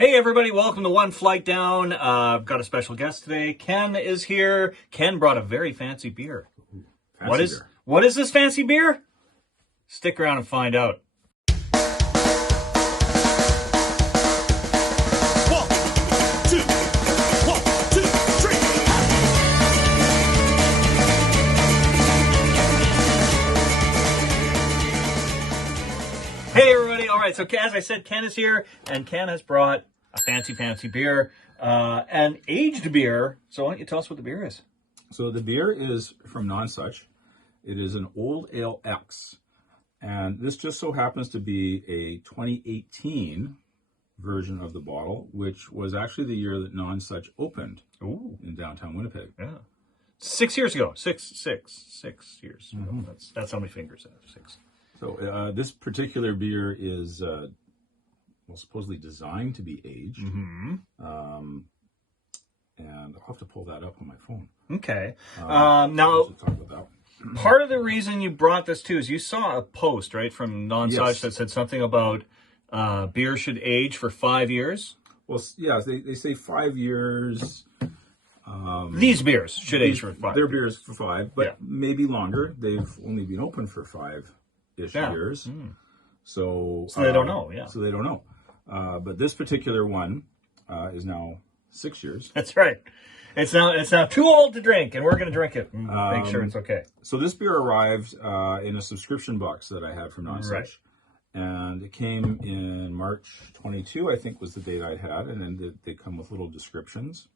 Hey everybody, welcome to One Flight Down. I've got a special guest today. Ken is here. Ken brought a very fancy beer. What is this fancy beer? Stick around and find out. Hey everybody, all right, so as I said, Ken is here, and Ken has brought a fancy beer, an aged beer. So why don't you tell us what the beer is? So the beer is from Nonsuch. It is an Old Ale X, and this just so happens to be a 2018 version of the bottle, which was actually the year that Nonsuch opened in downtown Winnipeg. Yeah. 6 years ago. Six years ago. That's how many fingers I have. 6. So this particular beer is supposedly designed to be aged. And I'll have to pull that up on my phone. Okay. Now, talk about that. Part of the reason you brought this too is you saw a post, right, from Nonsuch that said something about beer should age for 5 years. Well, yeah, they say 5 years. These beers should age for 5. Their beers for 5, but maybe longer. They've only been open for 5-ish years. So they don't know, So they don't know. But this particular one is now 6 years. That's right. It's now too old to drink, and we're going to drink it and make sure it's okay. So this beer arrived in a subscription box that I had from Nonsuch. Right. And it came in March 22, I think was the date I had. And then they come with little descriptions.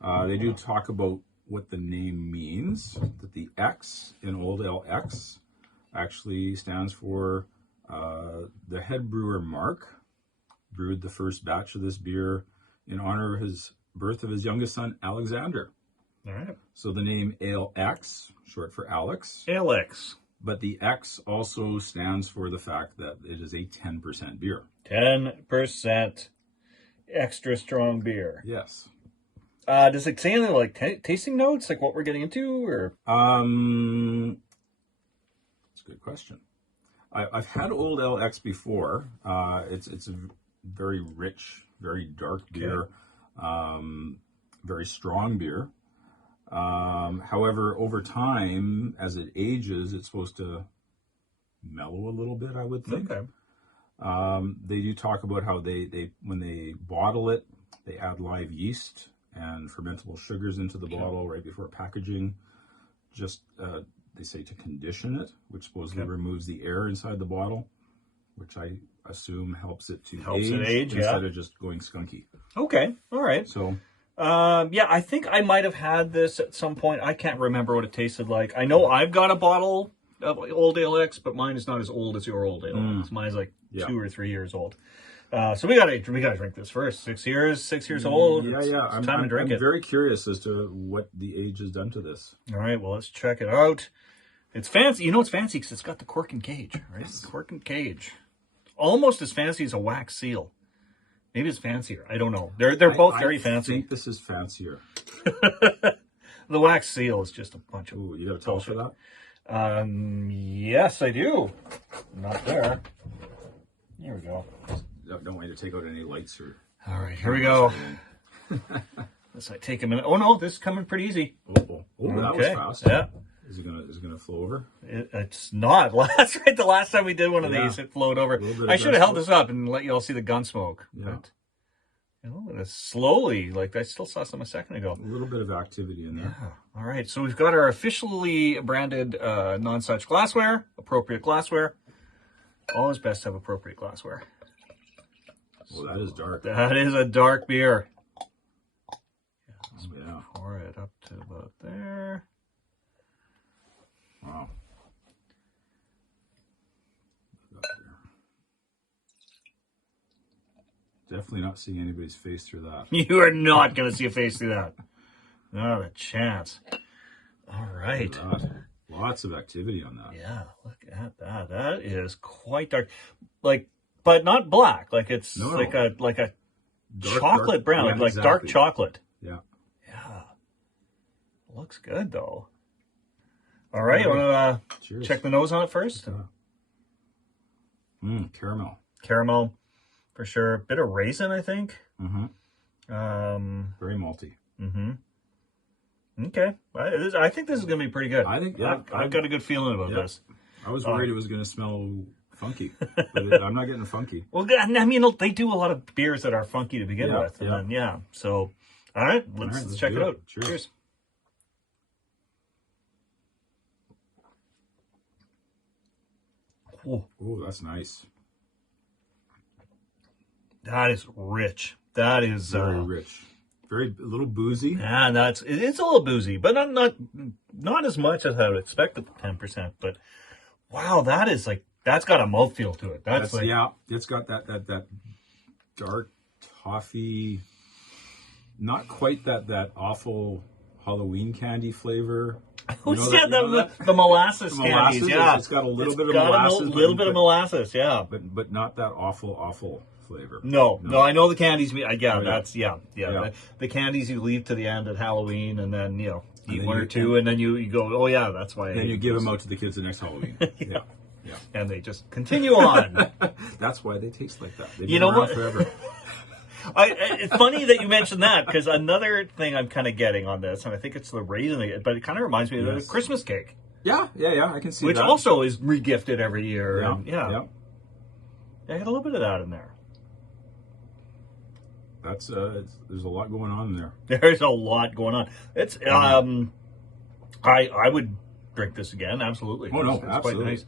They do talk about what the name means, that the X in Old Ale X actually stands for the head brewer Mark brewed the first batch of this beer in honor of his birth of his youngest son, Alexander. All right. So the name Ale X, short for Alex. Ale X. But the X also stands for the fact that it is a 10% beer. 10% extra strong beer. Yes. Does it say anything like tasting notes, like what we're getting into, or? That's a good question. I've had Old Ale X before. It's a very rich, very dark beer, very strong beer. However, over time, as it ages, it's supposed to mellow a little bit, I would think. Okay. They do talk about how they when they bottle it, they add live yeast and fermentable sugars into the bottle right before packaging. Just they say to condition it, which supposedly removes the air inside the bottle, which I assume helps it to age instead of just going skunky. Okay, all right. So, I think I might have had this at some point. I can't remember what it tasted like. I know I've got a bottle of Old Ale X, but mine is not as old as your Old Ale X. Mine's like 2 or 3 years old. So we gotta drink this first. 6 years old. Yeah. It's time to drink it. I'm very curious as to what the age has done to this. All right, well, let's check it out. It's fancy. You know it's fancy because it's got the cork and cage, right? Yes. Cork and cage. Almost as fancy as a wax seal. Maybe it's fancier. I don't know. They're both very fancy. I think this is fancier. The wax seal is just a bunch of... Ooh, you got a towel for that? Yes, I do. Not there. Here we go. Don't want you to take out any lights or... All right, here we go. This might take a minute. Oh, no, this is coming pretty easy. Oh, that was fast. Yeah. Is it gonna flow over? It's not. That's right. The last time we did one of these, it flowed over. I should have held this up and let you all see the gun smoke. Yeah. But, it's slowly, like I still saw some a second ago. A little bit of activity in there. Yeah. All right. So we've got our officially branded Nonsuch glassware, appropriate glassware. Always best to have appropriate glassware. Well, that is dark. That is a dark beer. Yeah. Pour it up to about there. Wow. Definitely not seeing anybody's face through that. You are not going to see a face through that. Not a chance. All right. Lots of activity on that. Yeah, look at that. That is quite dark. But not black. Like it's like a dark, chocolate brown, like exactly. Dark chocolate. Yeah. Yeah. Looks good though. All right, you want to check the nose on it first? Caramel. Caramel. for sure. A bit of raisin, I think. Very malty. Okay. I think this is going to be pretty good. I think, yeah. I've got a good feeling about this. I was worried it was going to smell funky, but I'm not getting funky. Well, I mean, they do a lot of beers that are funky to begin with. And then, so, all right, let's check it out. Cheers. Oh, that's nice. That is rich. That is very rich. Very a little boozy. Yeah, it's a little boozy, but not as much as I would expect at 10%. But wow, that's got a mouthfeel to it. That's like, it's got that dark toffee, not quite that awful Halloween candy flavor. The molasses candies. Yeah, it's got a little bit of molasses. A little bit of molasses. Yeah, but not that awful flavor. No, I know the candies. The candies you leave to the end at Halloween, and then eat one or two, and then you go, oh yeah, that's why. Then you give them out to the kids the next Halloween. Yeah, and they just continue on. That's why they taste like that. They've been around forever. It's funny that you mentioned that, because another thing I'm kind of getting on this, and I think it's the raisin, but it kind of reminds me of the Christmas cake. Yeah, I can see that. Which also is regifted every year. Yeah. I got a little bit of that in there. That's there's a lot going on there. There's a lot going on. It's I would drink this again, absolutely. Oh no, it's absolutely. Quite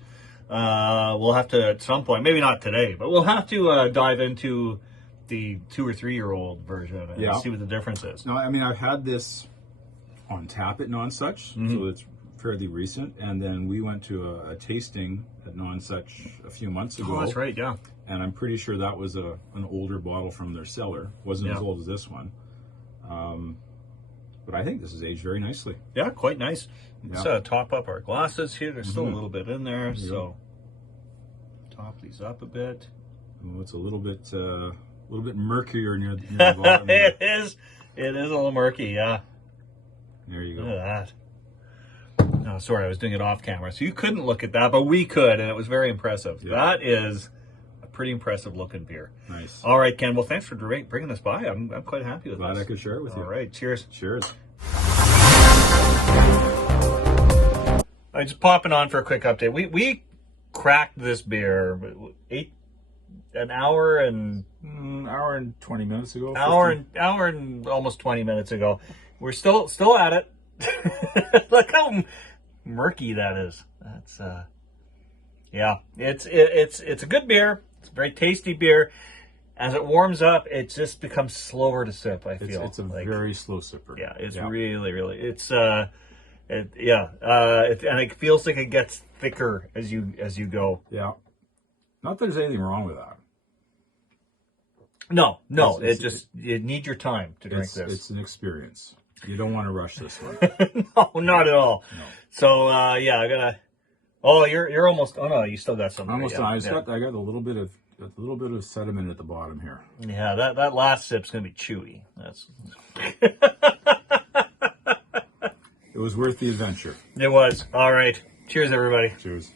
nice. We'll have to at some point, maybe not today, but we'll have to dive into the 2 or 3 year old version and see what the difference is. No, I mean I've had this on tap at Nonsuch, so it's fairly recent, and then we went to a tasting at Nonsuch a few months ago. Oh, that's right, yeah. And I'm pretty sure that was an older bottle from their cellar. Wasn't as old as this one. But I think this is aged very nicely. Yeah, quite nice. Let's top up our glasses here. There's still a little bit in there, so top these up a bit. Oh, it's a little bit murkier near the bottom. It is a little murky, yeah. There you go. Look at that. No, sorry, I was doing it off camera, so you couldn't look at that, but we could, and it was very impressive. Yeah. That is a pretty impressive looking beer. Nice. All right, Ken. Well, thanks for bringing this by. I'm quite happy with this. Glad I could share it with you. All right, cheers. Cheers. I'm just popping on for a quick update. We cracked this beer an hour and 20 minutes ago. Hour and almost 20 minutes ago. We're still at it. Look how murky that is. That's it's a good beer. It's a very tasty beer. As it warms up, it just becomes slower to sip. I feel it's a very slow sipper. Yeah, it's really it's and it feels like it gets thicker as you go. Yeah, not that there's anything wrong with that. No, you need your time to drink this. It's an experience. You don't want to rush this one. No, not at all. No. So I gotta. Oh, you're almost. Oh no, you still got some. Almost done. I got a little bit of sediment at the bottom here. Yeah, that last sip's gonna be chewy. That's. It was worth the adventure. It was. All right. Cheers, everybody. Cheers.